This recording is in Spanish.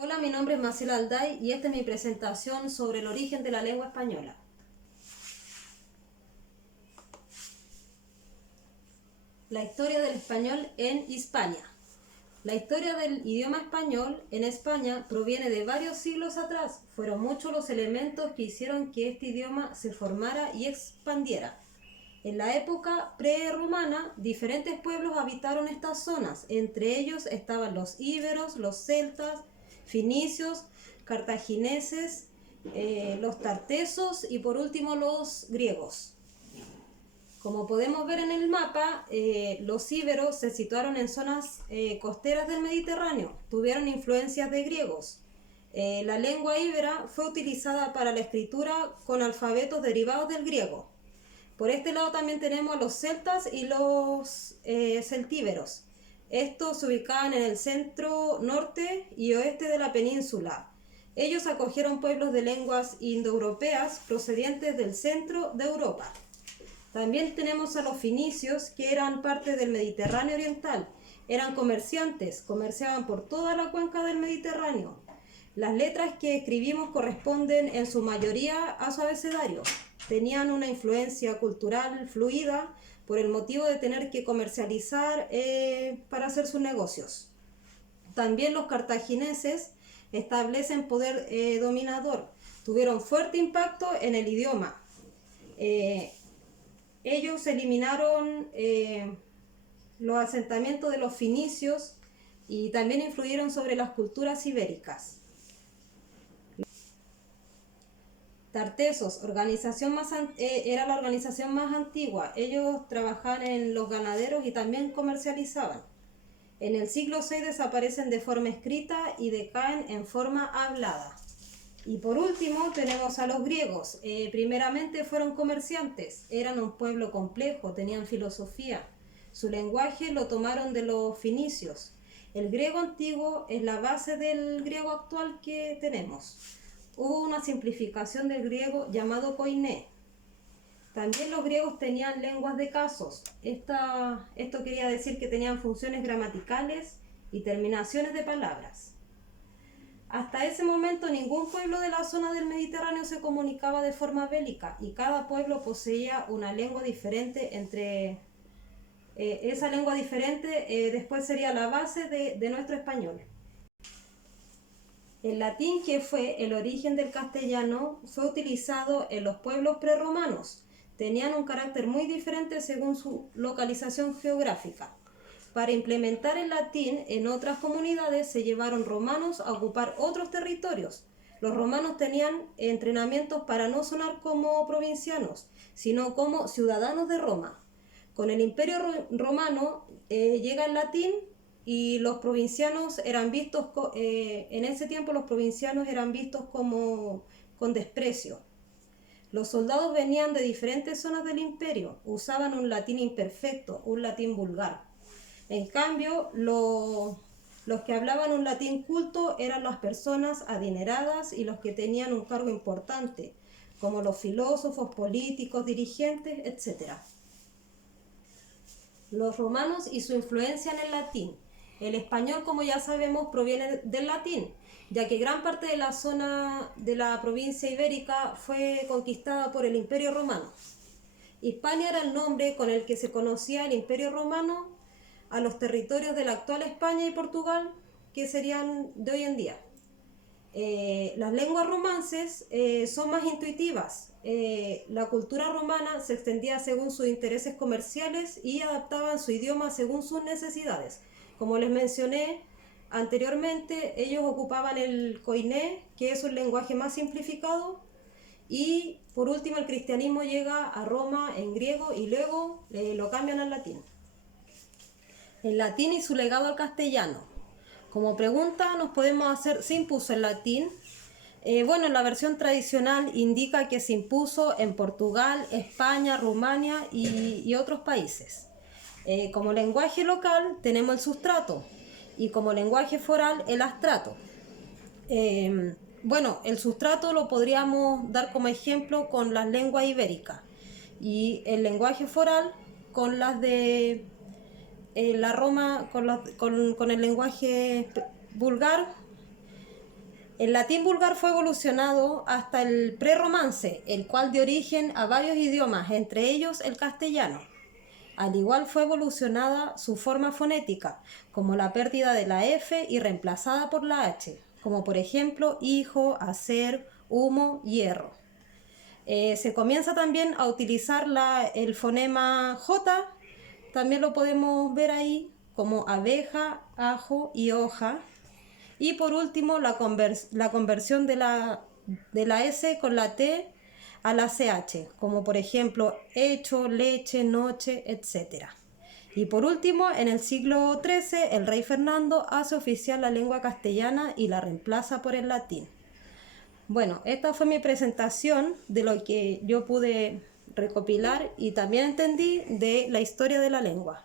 Hola, mi nombre es Marcela Alday y esta es mi presentación sobre el origen de la lengua española. La historia del español en Hispania. La historia del idioma español en España proviene de varios siglos atrás. Fueron muchos los elementos que hicieron que este idioma se formara y expandiera. En la época prerromana, diferentes pueblos habitaron estas zonas. Entre ellos estaban los íberos, los celtas, finicios, cartagineses, los tartesos y por último los griegos. Como podemos ver en el mapa, los íberos se situaron en zonas costeras del Mediterráneo. Tuvieron influencias de griegos. La lengua íbera fue utilizada para la escritura con alfabetos derivados del griego. Por este lado también tenemos a los celtas y los celtíberos. Estos se ubicaban en el centro, norte y oeste de la península. Ellos acogieron pueblos de lenguas indoeuropeas procedientes del centro de Europa. También tenemos a los finicios, que eran parte del Mediterráneo oriental. Eran comerciantes, comerciaban por toda la cuenca del Mediterráneo. Las letras que escribimos corresponden en su mayoría a su abecedario. Tenían una influencia cultural fluida por el motivo de tener que comercializar para hacer sus negocios. También los cartagineses establecen poder dominador. Tuvieron fuerte impacto en el idioma. Ellos eliminaron los asentamientos de los finicios y también influyeron sobre las culturas ibéricas. Tartesos, era la organización más antigua. Ellos trabajaban en los ganaderos y también comercializaban. En el siglo VI desaparecen de forma escrita y decaen en forma hablada. Y por último tenemos a los griegos. Primeramente fueron comerciantes, eran un pueblo complejo, tenían filosofía. Su lenguaje lo tomaron de los finicios. El griego antiguo es la base del griego actual que tenemos. Hubo una simplificación del griego llamado koiné. También los griegos tenían lenguas de casos. Esto quería decir que tenían funciones gramaticales y terminaciones de palabras. Hasta ese momento ningún pueblo de la zona del Mediterráneo se comunicaba de forma bélica y cada pueblo poseía una lengua diferente. Esa lengua diferente después sería la base de nuestro español. El latín, que fue el origen del castellano, fue utilizado en los pueblos prerromanos. Tenían un carácter muy diferente según su localización geográfica. Para implementar el latín en otras comunidades se llevaron romanos a ocupar otros territorios. Los romanos tenían entrenamientos para no sonar como provincianos, sino como ciudadanos de Roma. Con el Imperio Romano llega el latín y los provincianos eran vistos, en ese tiempo los provincianos eran vistos como con desprecio. Los soldados venían de diferentes zonas del imperio, usaban un latín imperfecto, un latín vulgar. En cambio, los que hablaban un latín culto eran las personas adineradas y los que tenían un cargo importante, como los filósofos, políticos, dirigentes, etc. Los romanos y su influencia en el latín. El español, como ya sabemos, proviene del latín, ya que gran parte de la zona de la provincia ibérica fue conquistada por el Imperio Romano. Hispania era el nombre con el que se conocía el Imperio Romano a los territorios de la actual España y Portugal, que serían de hoy en día. Las lenguas romances son más intuitivas. La cultura romana se extendía según sus intereses comerciales y adaptaban su idioma según sus necesidades. Como les mencioné anteriormente, ellos ocupaban el koiné, que es un lenguaje más simplificado, y por último el cristianismo llega a Roma en griego y luego lo cambian al latín. El latín y su legado al castellano. Como pregunta nos podemos hacer, ¿se impuso el latín? Bueno, la versión tradicional indica que se impuso en Portugal, España, Rumania y otros países. Como lenguaje local tenemos el sustrato y como lenguaje foral el astrato. Bueno, el sustrato lo podríamos dar como ejemplo con las lenguas ibéricas y el lenguaje foral con las de la Roma, con el lenguaje vulgar El latín vulgar fue evolucionado hasta el prerromance, el cual dio origen a varios idiomas, entre ellos el castellano. Al igual fue evolucionada su forma fonética, como la pérdida de la F y reemplazada por la H, como por ejemplo hijo, hacer, humo, hierro. Se comienza también a utilizar el fonema J, también lo podemos ver ahí, como abeja, ajo y hoja. Y por último, la conversión de la S con la T a la CH, como por ejemplo hecho, leche, noche, etc. Y por último, en el siglo XIII, el rey Fernando hace oficial la lengua castellana y la reemplaza por el latín. Bueno, esta fue mi presentación de lo que yo pude recopilar y también entendí de la historia de la lengua.